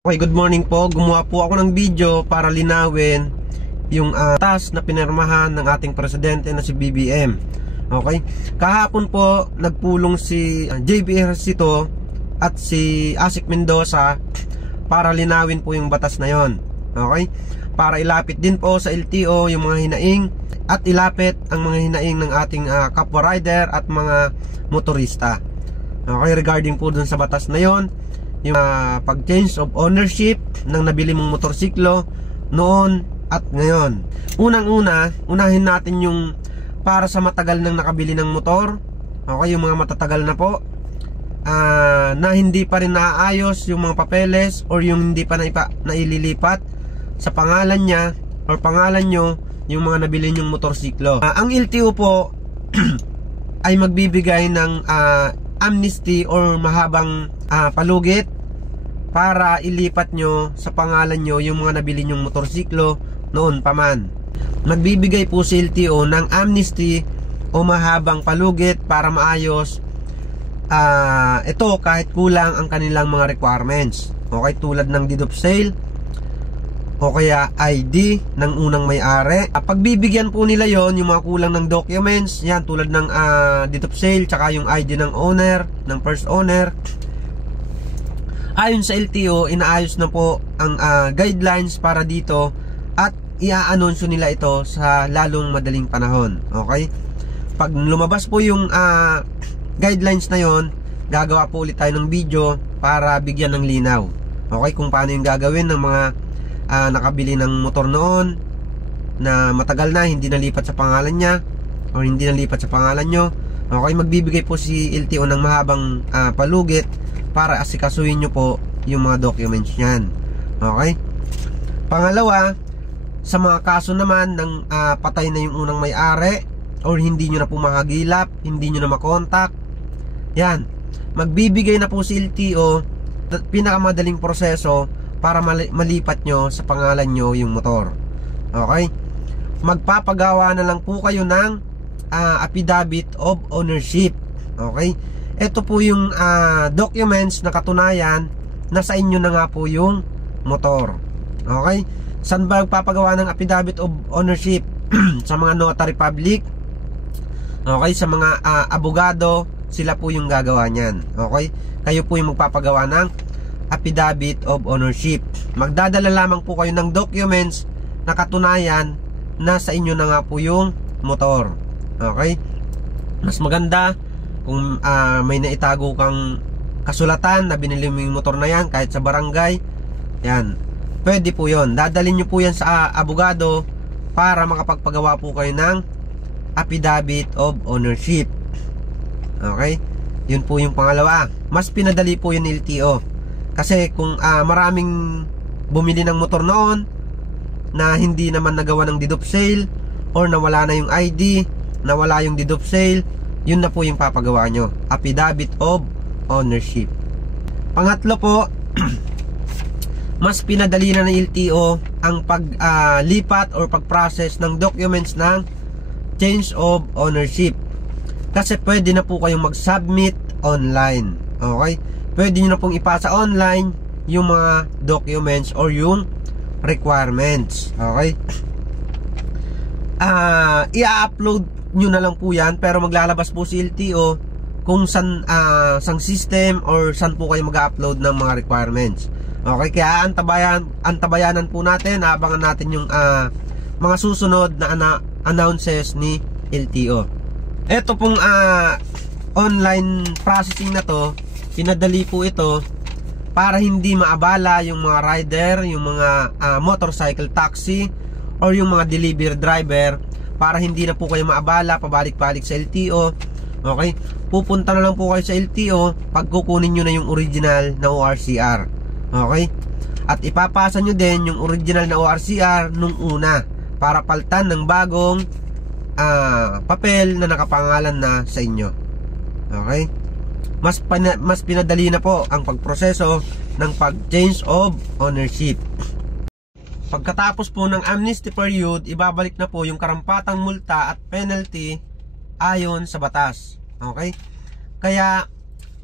Okay, good morning po. Gumawa po ako ng video para linawin yung task na pinirmahan ng ating presidente na si BBM. Okay? Kahapon po nagpulong si JB Ejercito at si Asik Mendoza para linawin po yung batas na yon. Okay? Para ilapit din po sa LTO yung mga hinaing at ilapit ang mga hinaing ng ating kapwa rider at mga motorista. Okay, regarding po dun sa batas na yon, yung pag-change of ownership ng nabili mong motorsiklo noon at ngayon. Unahin natin yung para sa matagal nang nakabili ng motor. Okay, yung mga matatagal na po na hindi pa rin naayos yung mga papeles or yung hindi pa naililipat sa pangalan niya or pangalan nyo yung mga nabili nyong motorsiklo. Ang LTO po ay magbibigay ng amnesty or mahabang palugit para ilipat nyo sa pangalan nyo yung mga nabili nyong motorsiklo noon pa man. Magbibigay po si LTO ng amnesty o mahabang palugit para maayos ito kahit kulang ang kanilang mga requirements. Okay, tulad ng deed of sale o kaya ID ng unang may-ari. Pagbibigyan po nila yon yung mga kulang ng documents, yan tulad ng deed of sale tsaka yung ID ng owner, ng first owner. Ayon sa LTO, inaayos na po ang guidelines para dito at i-aanunsyo nila ito sa lalong madaling panahon. Okay? Pag lumabas po yung guidelines na yon, gagawa po ulit tayo ng video para bigyan ng linaw. Okay? Kung paano yung gagawin ng mga nakabili ng motor noon na matagal na hindi nalipat sa pangalan niya o hindi nalipat sa pangalan nyo. Okay, magbibigay po si LTO ng mahabang palugit para asikasuhin nyo po yung mga documents niyan. Okay, pangalawa, sa mga kaso naman ng patay na yung unang may-ari or hindi nyo na po makagilap, hindi nyo na makontak, yan, magbibigay na po si LTO pinakamadaling proseso para malipat nyo sa pangalan nyo yung motor. Okay, magpapagawa na lang po kayo ng affidavit of ownership. Okay, ito po yung documents na katunayan na sa inyo na nga po yung motor. Okay, saan ba magpapagawa ng affidavit of ownership? Sa mga notary public. Okay, sa mga abogado, sila po yung gagawa nyan. Okay, kayo po yung magpapagawa ng affidavit of ownership. Magdadala lamang po kayo ng documents na katunayan na sa inyo na nga po yung motor. Okay, mas maganda kung may naitago kang kasulatan na binili mo yung motor na yan kahit sa barangay, yan, pwede po yon. Dadalhin nyo po yan sa abogado para makapagpagawa po kayo ng affidavit of ownership. Okay, yun po yung pangalawa. Mas pinadali po yung LTO kasi kung maraming bumili ng motor noon na hindi naman nagawa ng deed of sale or nawala na yung ID, nawala yung deed of sale, yun na po yung papagawa nyo, affidavit of ownership. Pangatlo po, mas pinadali na ng LTO ang paglipat or pag-process ng documents ng change of ownership kasi pwede na po kayong mag-submit online. Okay, pwede nyo na pong ipasa online yung mga documents or yung requirements. Okay, i-upload nyo na lang po yan, pero maglalabas po si LTO kung sang system or san po kayo mag-upload ng mga requirements. Okay, kaya antabayanan po natin, abangan natin yung mga susunod na announces ni LTO. Ito pong online processing na to, pinadali po ito para hindi maabala yung mga rider, yung mga motorcycle taxi or yung mga delivery driver, para hindi na po kayo maabala pabalik-balik sa LTO. Okay, pupunta na lang po kayo sa LTO pag kukunin nyo na yung original na ORCR. Okay, at ipapasa nyo din yung original na ORCR nung una para palitan ng bagong papel na nakapangalan na sa inyo. Okay, mas pinadali na po ang pagproseso ng pag-change of ownership. Pagkatapos po ng amnesty period, ibabalik na po yung karampatang multa at penalty ayon sa batas. Okay, kaya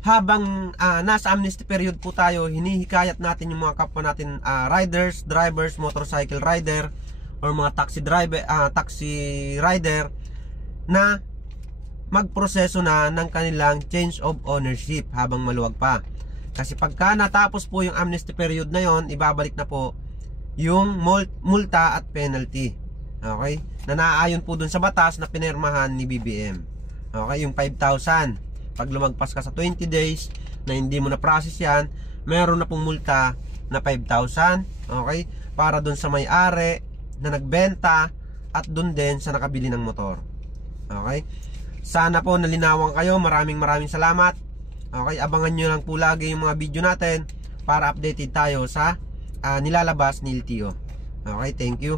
habang nasa amnesty period po tayo, hinihikayat natin yung mga kapwa natin riders, drivers, motorcycle rider or mga taxi rider na magproseso na ng kanilang change of ownership habang maluwag pa. Kasi pagka natapos po yung amnesty period na yon, ibabalik na po yung multa at penalty. Okay? Na naaayon po dun sa batas na pinirmahan ni BBM. Okay? Yung 5,000. Pag lumagpas ka sa 20 days na hindi mo na-process yan, meron na pong multa na 5,000. Okay? Para dun sa may-ari na nagbenta at dun din sa nakabili ng motor. Okay? Sana po nalinawan kayo. Maraming salamat. Okay? Abangan nyo lang po lagi yung mga video natin para updated tayo sa nilalabas ni LTO. Okay? Thank you.